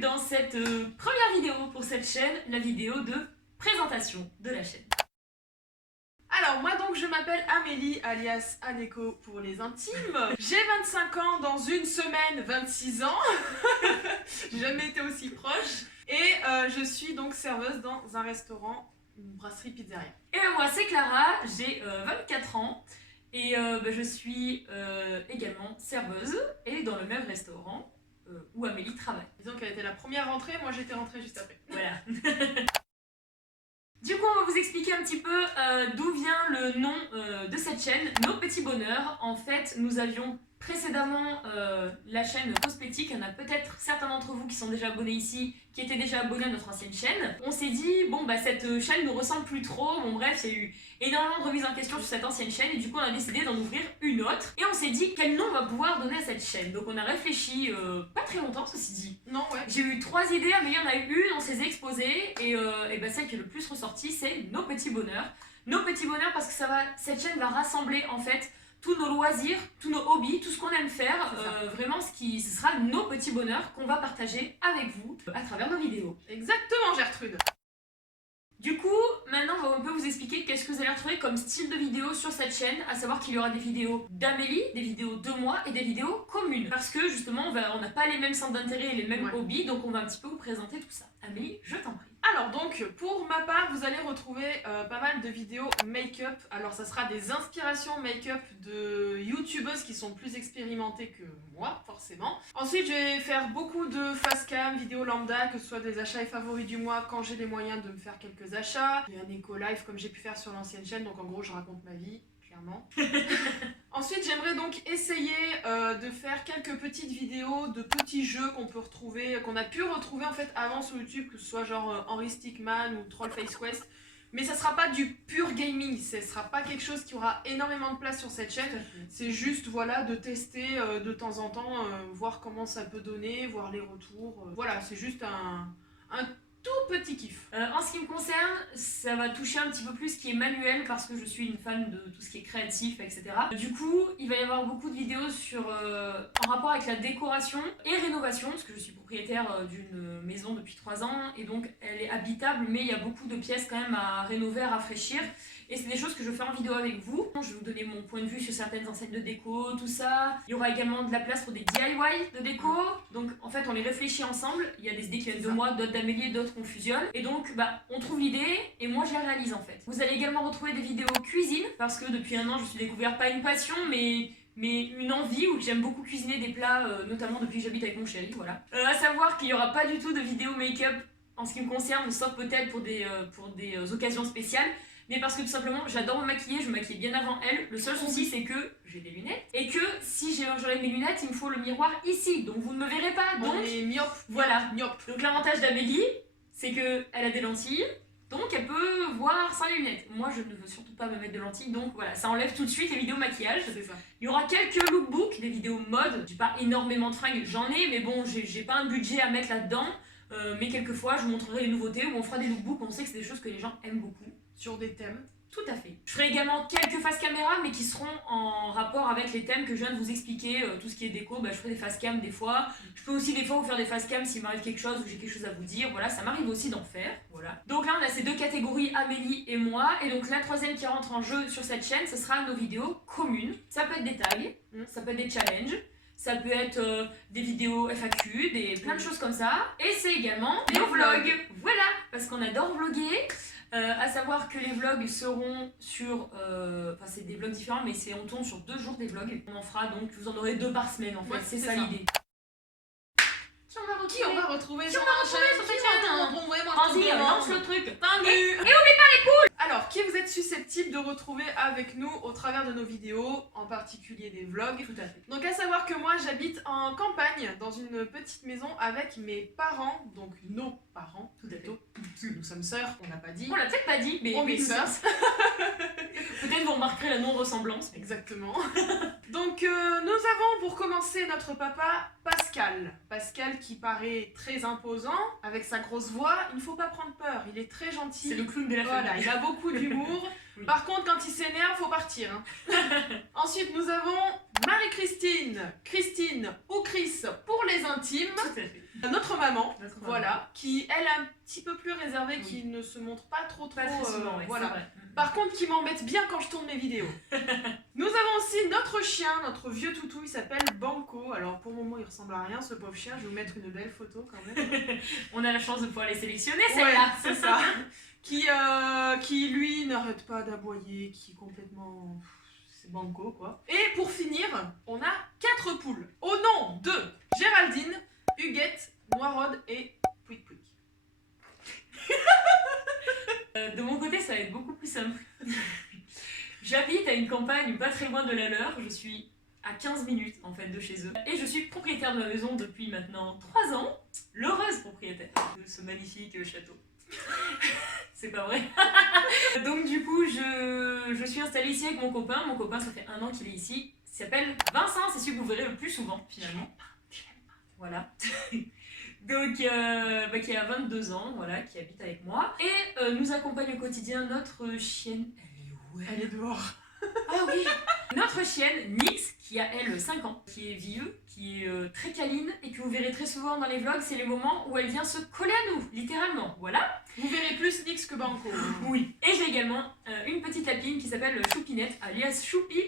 dans cette première vidéo pour cette chaîne, la vidéo de présentation de la chaîne. Alors moi donc je m'appelle Amélie alias Aneko pour les intimes. J'ai 25 ans, dans une semaine 26 ans. J'ai jamais été aussi proche. Et je suis donc serveuse dans un restaurant, une brasserie pizzeria. Et moi c'est Clara, j'ai 24 ans et je suis également serveuse et dans le même restaurant où Amélie travaille. Disons qu'elle était la première rentrée, moi j'étais rentrée juste après. Voilà. Du coup, on va vous expliquer un petit peu d'où vient le nom de cette chaîne, Nos Petits Bonheurs. En fait, nous avions précédemment la chaîne Cosmétique. Il y en a peut-être certains d'entre vous qui sont déjà abonnés ici, qui étaient déjà abonnés à notre ancienne chaîne. On s'est dit, bon bah cette chaîne nous ressemble plus trop. Bon bref, il y a eu énormément de remises en question sur cette ancienne chaîne et du coup on a décidé d'en ouvrir une autre. Et on s'est dit, quel nom on va pouvoir donner à cette chaîne. Donc on a réfléchi pas très longtemps, ceci dit. Non, ouais. J'ai eu 3 idées, mais il y en a eu une, on s'est exposé et celle qui est le plus ressortie, c'est Nos Petits Bonheurs. Nos Petits Bonheurs parce que cette chaîne va rassembler en fait tous nos loisirs, tous nos hobbies, tout ce qu'on aime faire, vraiment ce sera nos petits bonheurs qu'on va partager avec vous à travers nos vidéos. Exactement Gertrude. Du coup, maintenant on va un peu vous expliquer qu'est-ce que vous allez retrouver comme style de vidéo sur cette chaîne, à savoir qu'il y aura des vidéos d'Amélie, des vidéos de moi et des vidéos communes. Parce que justement, on n'a pas les mêmes centres d'intérêt et les mêmes hobbies, donc on va un petit peu vous présenter tout ça. Amélie, je t'en prie. Alors donc, pour ma part, vous allez retrouver pas mal de vidéos make-up. Alors ça sera des inspirations make-up de youtubeuses qui sont plus expérimentées que moi, forcément. Ensuite, je vais faire beaucoup de face cam, vidéos lambda, que ce soit des achats et favoris du mois quand j'ai les moyens de me faire quelques achats. Et un éco live comme j'ai pu faire sur l'ancienne chaîne, donc en gros je raconte ma vie. Ensuite, j'aimerais donc essayer de faire quelques petites vidéos de petits jeux qu'on peut retrouver, qu'on a pu retrouver en fait avant sur YouTube, que ce soit genre Henry Stickman ou Troll Face Quest. Mais ça sera pas du pur gaming, ce sera pas quelque chose qui aura énormément de place sur cette chaîne. C'est juste voilà de tester de temps en temps, voir comment ça peut donner, voir les retours. Voilà, c'est juste un tout petit kiff. En ce qui me concerne, ça va toucher un petit peu plus ce qui est manuel parce que je suis une fan de tout ce qui est créatif, etc. Du coup, il va y avoir beaucoup de vidéos en rapport avec la décoration et rénovation parce que je suis propriétaire d'une maison depuis 3 ans et donc elle est habitable mais il y a beaucoup de pièces quand même à rénover, à rafraîchir. Et c'est des choses que je fais en vidéo avec vous. Je vais vous donner mon point de vue sur certaines enseignes de déco, tout ça. Il y aura également de la place pour des DIY de déco. Donc en fait on les réfléchit ensemble. Il y a des idées qui viennent de moi, d'autres d'Amélie, d'autres qu'on fusionne. Et donc on trouve l'idée et moi je la réalise en fait. Vous allez également retrouver des vidéos cuisine parce que depuis 1 an je me suis découvert pas une passion mais une envie où j'aime beaucoup cuisiner des plats, notamment depuis que j'habite avec mon chéri, voilà. À savoir qu'il n'y aura pas du tout de vidéo make-up en ce qui me concerne, sauf peut-être pour des occasions spéciales. Mais parce que tout simplement, j'adore me maquiller, je me maquille bien avant elle. Le seul souci, c'est que j'ai des lunettes. Et que si j'enlève mes lunettes, il me faut le miroir ici. Donc vous ne me verrez pas. Donc, on est myope. Voilà. Myope. Donc l'avantage d'Amélie, c'est qu'elle a des lentilles. Donc elle peut voir sans les lunettes. Moi, je ne veux surtout pas me mettre de lentilles. Donc voilà, ça enlève tout de suite les vidéos maquillage. C'est ça. Il y aura quelques lookbooks, des vidéos mode. J'ai pas énormément de fringues, j'en ai. Mais bon, j'ai pas un budget à mettre là-dedans. Mais quelquefois, je vous montrerai les nouveautés ou on fera des lookbooks. On sait que c'est des choses que les gens aiment beaucoup. Sur des thèmes. Tout à fait. Je ferai également quelques face caméra, mais qui seront en rapport avec les thèmes que je viens de vous expliquer. Tout ce qui est déco, je ferai des face cam des fois. Je peux aussi des fois vous faire des face cam s'il m'arrive quelque chose ou j'ai quelque chose à vous dire. Voilà, ça m'arrive aussi d'en faire. Voilà. Donc là, on a ces 2 catégories, Amélie et moi. Et donc la 3e qui rentre en jeu sur cette chaîne, ce sera nos vidéos communes. Ça peut être des tags, ça peut être des challenges. Ça peut être des vidéos FAQ, plein de choses comme ça. Et c'est également nos vlogs. Voilà, parce qu'on adore vlogger. À savoir que les vlogs seront sur... Enfin, c'est des vlogs différents, mais on tourne sur 2 jours des vlogs. On en fera donc, vous en aurez 2 par semaine en fait. Ouais, c'est ça l'idée. Qui on va retrouver sur cette chaîne? Vas-y, lance le truc. Et oublie pas les poules. Alors, qui vous êtes susceptible de retrouver avec nous au travers de nos vidéos, en particulier des vlogs. Tout à fait. Donc à savoir que moi j'habite en campagne, dans une petite maison avec mes parents, donc nos parents, Tout à fait. Parce que nous sommes sœurs, on l'a pas dit. On l'a peut-être pas dit, mais On est nous sœurs. sommes. Peut-être vous remarquerez la non-ressemblance. Exactement. Donc nous avons pour commencer notre papa Pascal. Pascal qui paraît très imposant, avec sa grosse voix. Il ne faut pas prendre peur, il est très gentil. C'est le clown de la famille. Voilà, il a beaucoup d'humour. Oui. Par contre, quand il s'énerve, faut partir. Hein. Ensuite, nous avons Marie-Christine, Christine ou Chris pour les intimes. Tout à fait. Notre maman, Notre maman. voilà, qui elle est un petit peu plus réservée, Oui. qui ne se montre pas trop Pas très souvent, ouais, voilà. c'est vrai. Par contre, qui m'embête bien quand je tourne mes vidéos. Nous avons aussi notre chien, notre vieux toutou, il s'appelle Banco. Alors pour le moment, il ressemble à rien ce pauvre chien, je vais vous mettre une belle photo quand même. On a la chance de pouvoir les sélectionner, Ouais, celle-là. c'est ça. Qui lui n'arrête pas d'aboyer, qui est complètement... C'est Banco quoi. Et pour finir, on a 4 poules. Au nom de Géraldine, Huguette, Noiraude et Pouic Pouic. De mon côté, ça va être beaucoup plus simple. J'habite à une campagne pas très loin de la leur. Je suis à 15 minutes en fait de chez eux. Et je suis propriétaire de ma maison depuis maintenant 3 ans. L'heureuse propriétaire de ce magnifique château. C'est pas vrai. Donc du coup, je suis installée ici avec mon copain. Mon copain, ça fait 1 an qu'il est ici. Il s'appelle Vincent, c'est celui que vous verrez le plus souvent finalement. Voilà. Donc, qui a 22 ans, voilà, qui habite avec moi. Et nous accompagne au quotidien notre chienne. Elle est où Elle est dehors. Ah oui. Notre chienne, Nix, qui a elle 5 ans, qui est vive, qui est très câline et que vous verrez très souvent dans les vlogs, c'est les moments où elle vient se coller à nous, littéralement. Voilà. Vous verrez plus Nix que Banco. Oui. Et j'ai également une petite lapine qui s'appelle Choupinette, alias Choupi.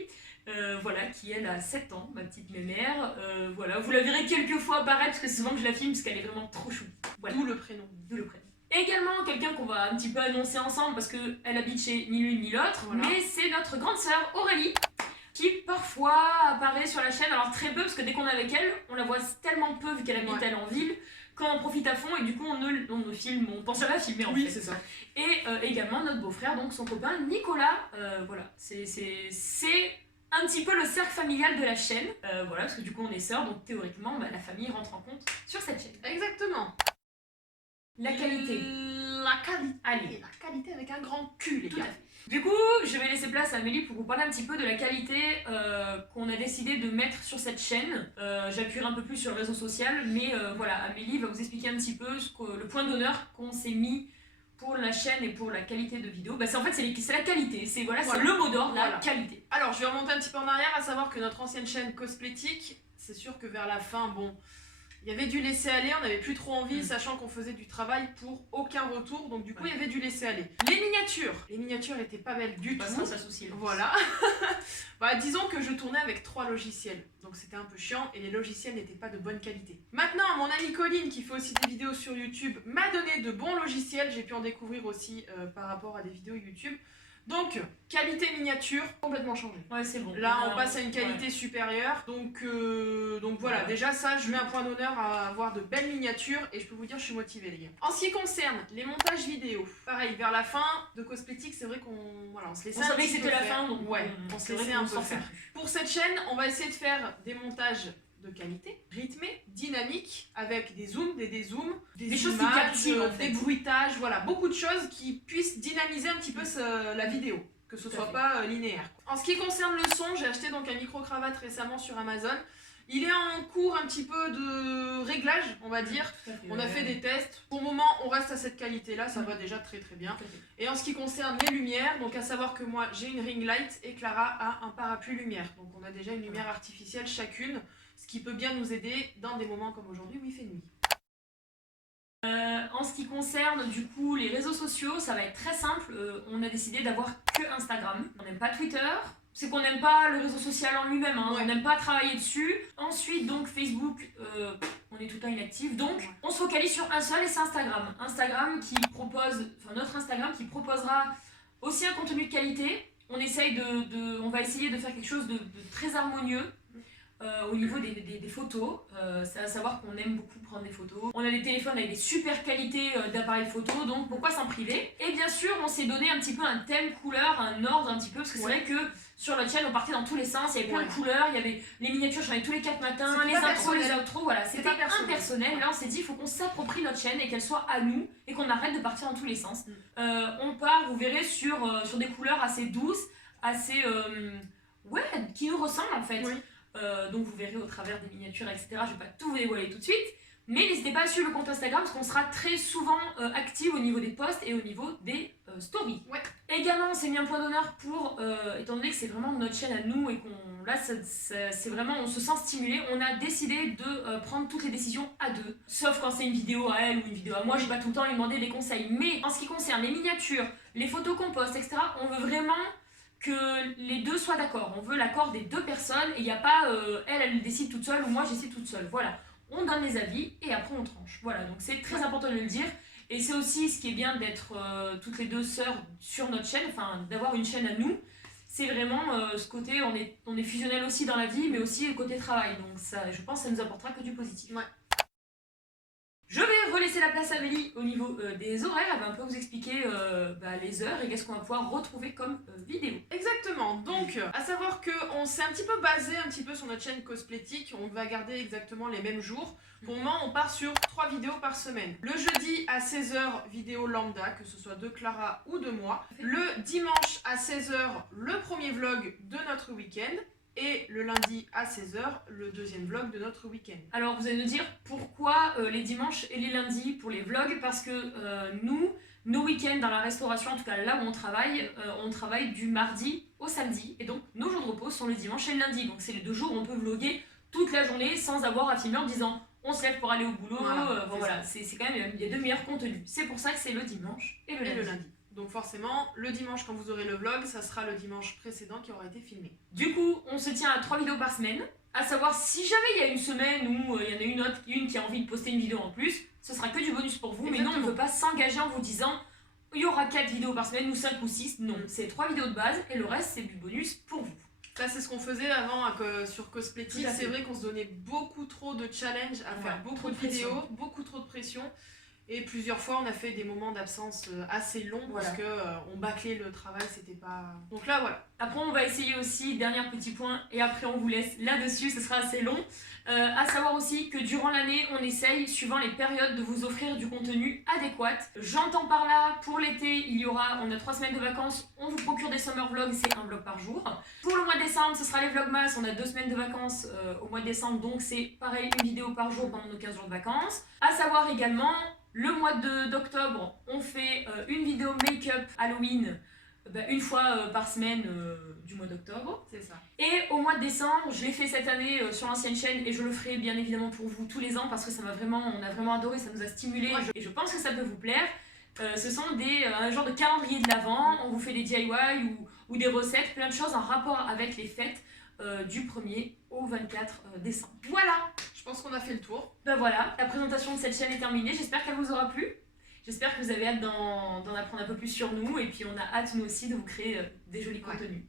Voilà, qui elle a 7 ans, ma petite mémère. Voilà, vous la verrez quelques fois apparaître parce que c'est souvent que je la filme parce qu'elle est vraiment trop chou. Voilà. D'où le prénom. D'où le prénom. Également quelqu'un qu'on va un petit peu annoncer ensemble parce qu'elle habite chez ni l'une ni l'autre, Voilà. mais c'est notre grande sœur Aurélie qui parfois apparaît sur la chaîne, alors très peu parce que dès qu'on est avec elle, on la voit tellement peu vu qu'elle habite elle en ville, qu'on en profite à fond et du coup on ne filme, on pense jamais à filmer en fait. Oui, c'est ça. Et également notre beau-frère, donc son copain Nicolas, voilà, c'est un petit peu le cercle familial de la chaîne, voilà, parce que du coup on est sœurs, donc théoriquement la famille rentre en compte sur cette chaîne. Exactement. La qualité. La qualité. Allez. Et la qualité avec un grand cul, les Tout gars. à fait. Du coup, je vais laisser place à Amélie pour vous parler un petit peu de la qualité qu'on a décidé de mettre sur cette chaîne. J'appuierai un peu plus sur le réseau social, mais voilà, Amélie va vous expliquer un petit peu le point d'honneur qu'on s'est mis pour la chaîne et pour la qualité de vidéo. Bah, en fait, c'est la qualité, c'est voilà, Voilà. le mot d'ordre, la Voilà. qualité. Alors, je vais remonter un petit peu en arrière, à savoir que notre ancienne chaîne Cosmétique, c'est sûr que vers la fin, bon, il y avait du laisser aller, on n'avait plus trop envie, sachant qu'on faisait du travail pour aucun retour, donc du coup, il y avait du laisser aller. Les miniatures étaient pas belles du Pas tout. ça souci. Voilà. Bah, disons que je tournais avec 3 logiciels, donc c'était un peu chiant et les logiciels n'étaient pas de bonne qualité. Maintenant, mon amie Colline, qui fait aussi des vidéos sur YouTube, m'a donné de bons logiciels, j'ai pu en découvrir aussi par rapport à des vidéos YouTube. Donc, qualité miniature, complètement changée. Ouais, c'est bon. Là, on passe à une qualité supérieure, donc voilà, déjà ça, je mets un point d'honneur à avoir de belles miniatures et je peux vous dire, je suis motivée, les gars. En ce qui concerne les montages vidéo, pareil, vers la fin de Cosmétique, c'est vrai qu'on on se laissait On un savait petit que peu c'était la faire. fin, donc ouais, on se laissait un peu faire. Pour cette chaîne, on va essayer de faire des montages de qualité, rythmés, dynamiques, avec des zooms, des dézooms, des choses qui captivent, en fait. des bruitages, voilà, beaucoup de choses qui puissent dynamiser un petit peu la vidéo, que ce soit pas linéaire. En ce qui concerne le son, j'ai acheté donc un micro-cravate récemment sur Amazon. Il est en cours un petit peu de réglage, on va dire. On a fait des tests. Pour le moment, on reste à cette qualité-là, ça va déjà très très bien. Et en ce qui concerne les lumières, donc à savoir que moi j'ai une ring light et Clara a un parapluie lumière. Donc on a déjà une lumière artificielle chacune, ce qui peut bien nous aider dans des moments comme aujourd'hui où il fait nuit. En ce qui concerne du coup les réseaux sociaux, ça va être très simple. On a décidé d'avoir que Instagram. On n'aime pas Twitter. C'est qu'on n'aime pas le réseau social en lui-même, hein. On n'aime pas travailler dessus. Ensuite, donc Facebook, on est tout le temps inactif. Donc, on se focalise sur un seul et c'est Instagram. Notre Instagram qui proposera aussi un contenu de qualité. On va essayer de faire quelque chose de très harmonieux. Au niveau des photos, c'est à savoir qu'on aime beaucoup prendre des photos. On a des téléphones avec des super qualités d'appareils photo, donc pourquoi s'en priver? Et bien sûr, on s'est donné un petit peu un thème couleur, un ordre un petit peu, parce que c'est vrai que sur notre chaîne, on partait dans tous les sens, il y avait plein de couleurs, il y avait les miniatures, j'en ai tous les 4 matins, les intros, les outros, voilà, c'était impersonnel. Là, on s'est dit, il faut qu'on s'approprie notre chaîne et qu'elle soit à nous, et qu'on arrête de partir dans tous les sens. On part, vous verrez, sur des couleurs assez douces, assez... qui nous ressemblent en fait. Donc vous verrez au travers des miniatures, etc. Je vais pas tout vous dévoiler tout de suite. Mais n'hésitez pas à suivre le compte Instagram parce qu'on sera très souvent actif au niveau des posts et au niveau des story. Ouais. Également, on s'est mis un point d'honneur pour, étant donné que c'est vraiment notre chaîne à nous et qu'on là, c'est vraiment, on se sent stimulé, on a décidé de prendre toutes les décisions à deux. Sauf quand c'est une vidéo à elle ou une vidéo à moi, j'ai pas tout le temps lui demander des conseils. Mais en ce qui concerne les miniatures, les photos qu'on poste, etc., on veut vraiment que les deux soient d'accord. On veut l'accord des deux personnes et il n'y a pas elle décide toute seule ou moi j'essaie toute seule. Voilà, on donne les avis et après on tranche. Voilà, donc c'est très important de le dire. Et c'est aussi ce qui est bien d'être toutes les deux sœurs sur notre chaîne, enfin d'avoir une chaîne à nous. C'est vraiment ce côté, on est fusionnel aussi dans la vie, mais aussi le côté travail. Donc ça, je pense que ça nous apportera que du positif. Ouais. Je vais relaisser la place à Amélie au niveau des horaires. Elle va un peu vous expliquer les heures et qu'est-ce qu'on va pouvoir retrouver comme vidéo. Exactement, donc à savoir qu'on s'est un petit peu basé sur notre chaîne Cosplétique, on va garder exactement les mêmes jours. Pour le moment, on part sur 3 vidéos par semaine. Le jeudi à 16h, vidéo lambda, que ce soit de Clara ou de moi. Le dimanche à 16h, le premier vlog de notre week-end. Et le lundi à 16h, le deuxième vlog de notre week-end. Alors vous allez nous dire pourquoi les dimanches et les lundis pour les vlogs, parce que nos week-ends dans la restauration, en tout cas là où on travaille du mardi au samedi, et donc nos jours de repos sont le dimanche et le lundi, donc c'est les 2 jours où on peut vlogger toute la journée sans avoir à filmer en disant on se lève pour aller au boulot, voilà, c'est quand même les 2 meilleurs contenus. C'est pour ça que c'est le dimanche et le lundi. Donc forcément, le dimanche quand vous aurez le vlog, ça sera le dimanche précédent qui aura été filmé. Du coup, on se tient à 3 vidéos par semaine, à savoir si jamais il y a une semaine où il y en a une qui a envie de poster une vidéo en plus, ce sera que du bonus pour vous. Exactement. Mais non, on ne veut pas s'engager en vous disant il y aura 4 vidéos par semaine ou 5 ou 6, non, c'est 3 vidéos de base et le reste c'est du bonus pour vous. Ça c'est ce qu'on faisait avant sur Cosplétique, c'est vrai qu'on se donnait beaucoup trop de challenge à faire beaucoup de vidéos, beaucoup trop de pression. Et plusieurs fois, on a fait des moments d'absence assez longs parce que on bâclait le travail, c'était pas... Donc là, voilà. Après, on va essayer aussi, dernier petit point, et après on vous laisse là-dessus, ce sera assez long. À savoir aussi que durant l'année, on essaye, suivant les périodes, de vous offrir du contenu adéquat. J'entends par là, pour l'été, on a 3 semaines de vacances, on vous procure des summer vlogs, c'est un vlog par jour. Pour le mois de décembre, ce sera les vlogmas, on a 2 semaines de vacances au mois de décembre, donc c'est pareil, une vidéo par jour pendant nos 15 jours de vacances. À savoir également... Le mois d'octobre, on fait une vidéo make-up Halloween une fois par semaine du mois d'octobre. C'est ça. Et au mois de décembre, je l'ai fait cette année sur l'ancienne chaîne et je le ferai bien évidemment pour vous tous les ans parce que on a vraiment adoré, ça nous a stimulé et je pense que ça peut vous plaire. Ce sont un genre de calendrier de l'Avent, on vous fait des DIY ou des recettes, plein de choses en rapport avec les fêtes du 1er au 24 décembre. Voilà! Je pense qu'on a fait le tour. Ben voilà, la présentation de cette chaîne est terminée, j'espère qu'elle vous aura plu. J'espère que vous avez hâte d'en apprendre un peu plus sur nous et puis on a hâte nous aussi de vous créer des jolis contenus.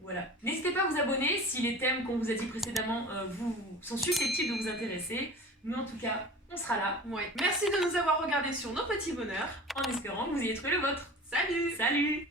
Voilà. N'hésitez pas à vous abonner si les thèmes qu'on vous a dit précédemment vous sont susceptibles de vous intéresser. Mais en tout cas, on sera là. Merci de nous avoir regardés sur nos petits bonheurs. En espérant que vous ayez trouvé le vôtre. Salut! Salut!